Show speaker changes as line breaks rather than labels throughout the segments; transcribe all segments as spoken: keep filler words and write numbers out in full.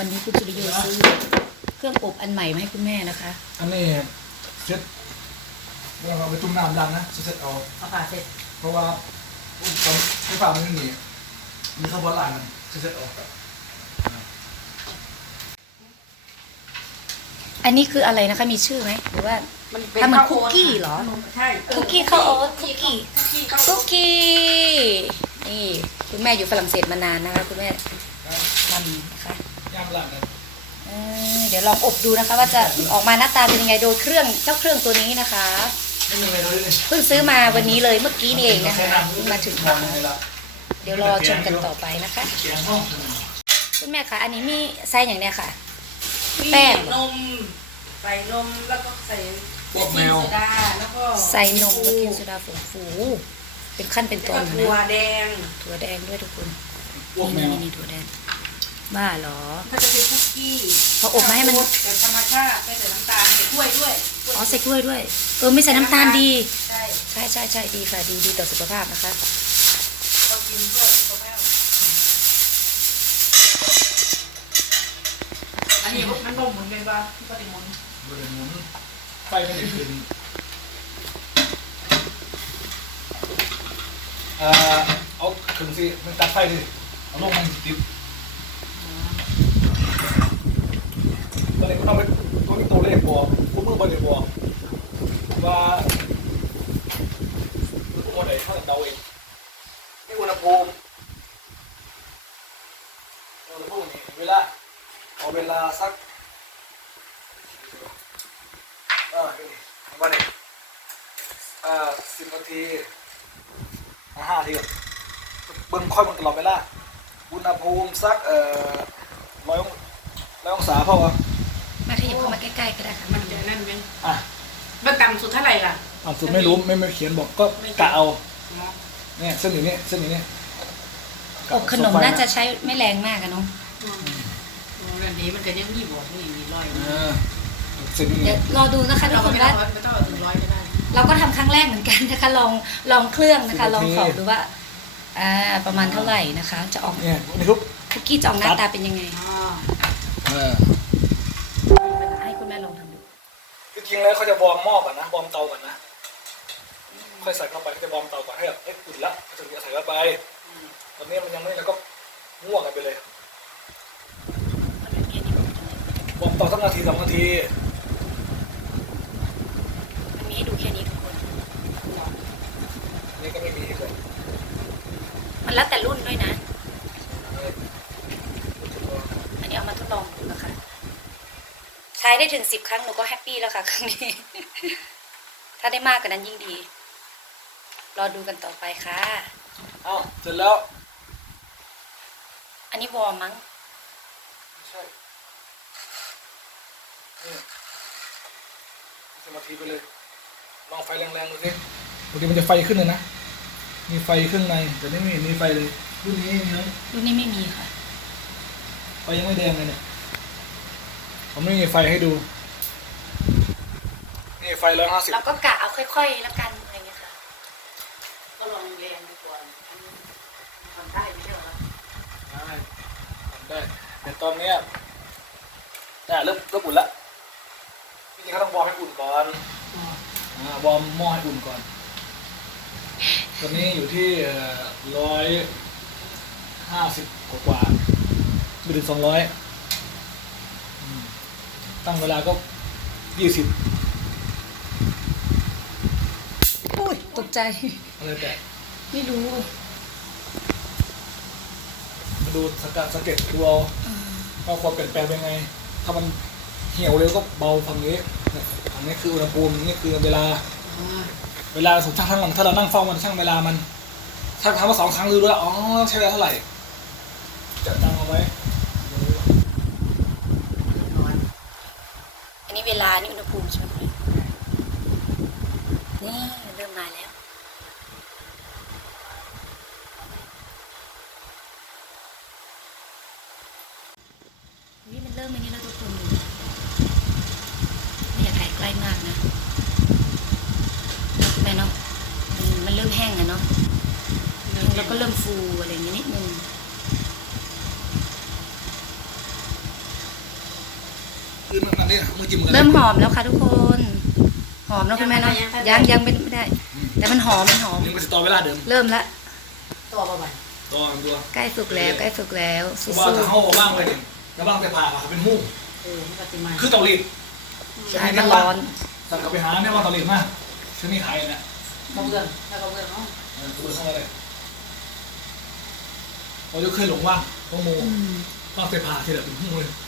วันนี้คุณสุริโยซื้อเครื่องอบอันใหม่มาให้คุณแม่นะคะ
อันนี้เซ็ตเราไปจุ่มน้ำดังนะเซ็ตเอา
เอาค่ะเสร็จ
เพราะว่าตอนไฟฟ้ามันไม่มีมีข้าวบอลลานกันเซ็ตเอา
อันนี้คืออะไรนะคะมีชื่อไหมหรือว่าทำเหมือนคุกกี้เหรอ
ใช่
คุกกี้ข้าวโอ๊ตคุกกี้คุกกี้นี่คุณแม่อยู่ฝรั่งเศสมานานนะคะคุณแม่ทำนะคะ
ย่างลานกัน
เดี๋ยวลองอบดูนะคะว่าจะออกมาหน้าตาเป็นยังไงโดยเครื่องเจ้าเครื่องตัวนี้นะคะเพิ่งซื้อมาวันนี้เลยเมื่อกี้นี่เองนะคะมาถึงเดี๋ยวรอชมกันต่อไปนะคะคุณแม่คะอันนี้มีไส้อย่างเนี้ยค่ะแป้ง
นมใส่นมแล้วก็ใส่
พวกแมว
โซดาแล้วก็
ใส่นมแล้วกินโซดาผงฟูเป็นขั้นเป็นตอนนะ
ถั่วแดง
ถั่วแดงด้วยทุกคน
นี่
นี่นี่ถั่วแดงบ้าเหรอ
ถ้าจะเป็นคุกกี้
พออบมาให้มัน
แต่ธรรมชาติไม่ใส่น้ำตาลใส่กล้วยด้วย
อ๋อใส่กล้วยด้วยเออไม่ใส่น้ำตาลดี
ใช่
ใช่ใช่ใช่ดีค่ะดีดีต่อสุขภาพนะคะ
เรากินเพื่อสุขภาพอันนี้มันบ่มหมุนเป็นว่าที่ปฏิมุน
บริมุนไฟไม่ได้ขึ้นเอ่อเอาถึงสิมันตัดไฟดิเอาลงมันติดตอนนี้ก็ต้องไปต้องมีตัวเลขบอกคู่มือบริบอกว่าคู่มือไหนเท่ากับเราเองที่อุณหภูมิอุณหภูมินี่เวลาเอาเวลาสักเออนี่วันนี้เอ่อสิบนาทีห้าทีเบิ้งค่อยมันตลอดเวลาอุณหภูมิสักเอ่อร้อยร้อยองศาพอวะ
มาขยับเข้ามาใกล้ๆก็ได้ค่ะ
มันจะนั่นไหม
อ่ะ
มันต่ำสุดเท่าไหร่ล่ะ
ต่ำสุดไม่รู้ไม่ไม่เขียนบอกก็กะเอาเนี่ยเส้นอยู่นี่เส้นอยู่นี่
อบขนมน่าจะใช้ไม่แรงมากอะน้อง
อันนี้มันจะยังมีบวกมีมีร้อย
เส้นอยู่
นี่รอดูนะคะทุกคนว่า
ไม่ต้องถึงร้อยก็ได้
เราก็ทำครั้งแรกเหมือนกันนะคะลองลองเครื่องนะคะลองขอบดูว่าอ่าประมาณเท่าไหร่นะคะจะออก
เนี่ยนี่ทุก
คุกกี้จะออกหน้าตาเป็นยังไง
เออ
ให้คุณแม่ลองทำดู
จริงๆแล้วเขาจะวอร์มหม้อก่อนนะวอร์มเตาก่อนนะค่อยใส่เข้าไปเขาจะวอร์มเตาก่อนให้แบบให้อุ่นละเขาถึงจะใส่เข้าไปตอนนี้มันยังไม่แล้วก็ง่วงกันไปเลยวอร์มเตาสักนาทีสองนาที
มันมีให้ดูแค่นี้ทุกคน
นี่ก็ไม่มีเลย
มันแล้วแต่รุ่นด้วยนะอันนี้เอามาทดลองดูนะคะใช้ได้ถึงสิบครั้งหนูก็แฮปปี้แล้วค่ะครั้งนี้ถ้าได้มากกว่านั้นยิ่งดีรอดูกันต่อไปค่ะ
เอาเสร็จแล้ว
อันนี้วอร์มมั้ง
ไม่ใช่นี่สมาธิไปเลยลองไฟแรงๆดูสิปกติมันจะไฟขึ้นเลยนะมีไฟข้างในแต่นี่ไม่มีไฟเลยรุ่นนี้มีไหม
รุ่นนี้ไม่มีค่ะ
ไฟยังไม่แดงเลยเนี่ยผมไม่มีไฟให้ดูนี่ไฟร้อยห้าสิบ
เราก็กะเอาค่อยๆแล้วกันอะไรเงี้ยค่ะ
ก็ลองแรงดีกว่าทำได้ไม่ใช่หรอ
ได้ทำได้แต่ตอนเนี้ยอ่าเริ่มเริ่มอุ่นละจริงๆเขาต้องวอร์มให้อุ่นก่อนอ่าวอร์มหม้อให้อุ่นก่อนตอนนี้อยู่ที่ร้อยห้าสิบกว่าไม่ถึงสองร้อยตั้งเวลาก็ยี่สิบ
อุ้ยตกใจ
อะไรแต่
ไม่รู้
มาดูสกัดสังเกตดูเอาว่าความเปลี่ยนแปลงเป็นไงถ้ามันเหี่ยวเร็วก็เบาฝั่งนี้ฝั่งนี้คืออุณหภูมินี่คือเวลาเวลาสมมติถ้าถ้าเรานั่งเฝ้ามันช่างเวลามันถ้าทำมาสองครั้งรู้แล้วอ๋อใช้เวลาเท่าไหร่จัดตั้งเอาไว้
อันนี้เวลานี่อุณหภูมิใช่ไหมนี่เริ่มมาแล้วนี่มันเริ่มอันนี้แล้วทุกคนไม่อยากถ่ายใกล้มากนะแม่เนาะมันเริ่มแห้งอะเนาะแล้วก็เริ่มฟูอะไรอย่างนี้นิดนึง
คือมันนั่นนี่มือจิ้มกัน
เริ่มหอมแล้วค่ะทุกคนหอมแล้วคุณแม่เนาะยังยังเป็นไม่ได้ แต่มันหอมมันหอม
นี่มันจะต่อเวลาเดิม
เริ่มละ
ตัวประมาณ
ต่อตัว
ใกล้สุกแล้วใกล้สุกแล้ว
เพ
สู้
ราะว่าถ้าเขาเอาว่างไว้เนี่ยแล้วว่างแต่ผ่าเขาเป็นมุ่ง
เออมันก็จะมา
คือเตารีด
ๆใช่มันร้อน
สั่งกลับไปหาเนี่ยว่าเตารีดมากซื้อนี่ขายเนี่ย
กระเบื้องถ้ากระเบื้องเนาะ
เออเบอร์เข้ามาเลยเราจะเคยหลงว่างเพราะหมูว่างแต่ผ่าที่แบบเป็นมุ่งเลย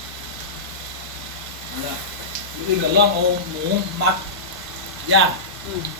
นะอื่นกับล่องเอาหมูมัดย่าง
อืม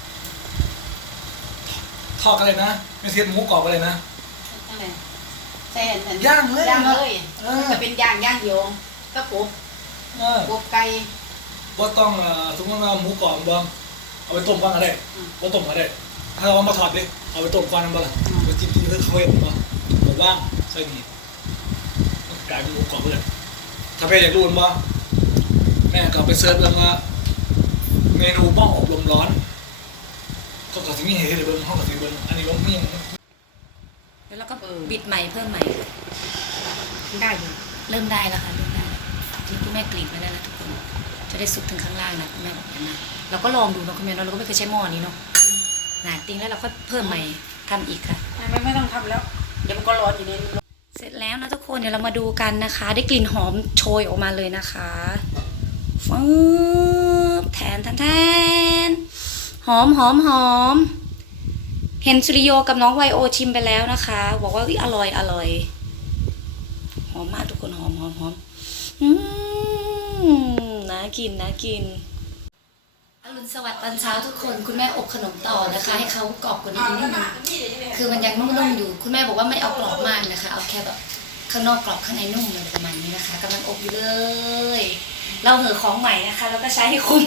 ทอดกันเลยนะไม่เสียหมูกรอบกันเลยนะ
นั่นแหละแซ่บ
ย่างเลย
ย่างเลย
เออ
จะเป็นย่างย่างเดียวก็กบ
เออก
บไก่
ว่าต้องเอ่อสมมติว่าหมูกรอบบางเอาไปต้มก่อนก็ได้ว่าต้มก็ได้ ถ้าเราเอามาทอดดิเอาไปต้มก่อนนั่นบ่ล่ะไปจิ้มจิ้มเพื่อเขาเห็นบ่บอกว่างใส่นี่กลายเป็นหมูกรอบเลยถ้าเพ่อยากรู้บ่แม่ก็ไปเสิร์ชเรื่องว่าเมนูหม้ออบลมร้อนก็ก็สิมีให้เห็นเบิ่งห้องก็สิเบิ่งอันนี้บ่มีหยัง
แล้วเราก็บิดใหม่เพิ่มใหม่
ได้อยู่
เริ่มได้แล้วค่ะเริ่มได้ที่คุณแม่กรีดไว้แล้วนะทุกคนจะได้สุกถึงข้างล่างนะคุณแม่บอกอย่างนั้นนะเราก็ลองดูเนาะคุณแม่เนาะเราก็ไม่เคยใช้หม้อนี้เนาะหนาติ้งแล้วเราก็เพิ่มใหม่ทำอีกค่ะ
ไม่ไม่ต้องทำแล้ว เดี๋ยวมันก็ร้อนอยู่ในนี้
เสร็จแล้วนะทุกคนเดี๋ยวเรามาดูกันนะคะ ได้กลิ่นหอมโชยออกมาเลยนะคะฟืบแทนแทนแทนหอมหอมหอมเห็นสุริโยกับน้องไวโอชิมไปแล้วนะคะ บอกว่าอุ๊ยอร่อยอร่อยหอมมากทุกคนหอมหอมหอมอืมน่ากินน่ากินอรุณสวัสดิ์ตอนเช้าทุกคนคุณแม่อบขนมต่อนะคะ ให้เขากรอบกว่านี้นิดนึงคือมันยังนุ่มๆอยู่คุณแม่บอกว่าไม่เอากรอบมากนะคะ เอาแค่แบบข้างนอกกรอบข้างในนุ่มอะไรประมาณนี้นะคะกำลังอบอยู่เลย เราเหอะของใหม่นะคะแล้วก็ใช้ให้คุ้ม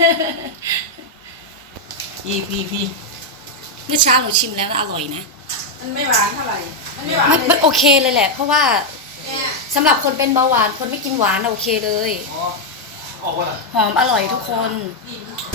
พี่พี่พี่
เมื่อเช้าหนูชิมแล้วนะอร่อยนะ
มันไม่หวานเท่าไหร่ มันไม่หวาน
มัน
เลย
มันโอเคเลยแหละ เพราะว่า
เนี่ย
สำหรับคนเป็นเบาหวานคนไม่กินหวานน่ะโอเคเลย
อ๋อออกว่าล่ะ
หอมอร่อยทุกคน
นี่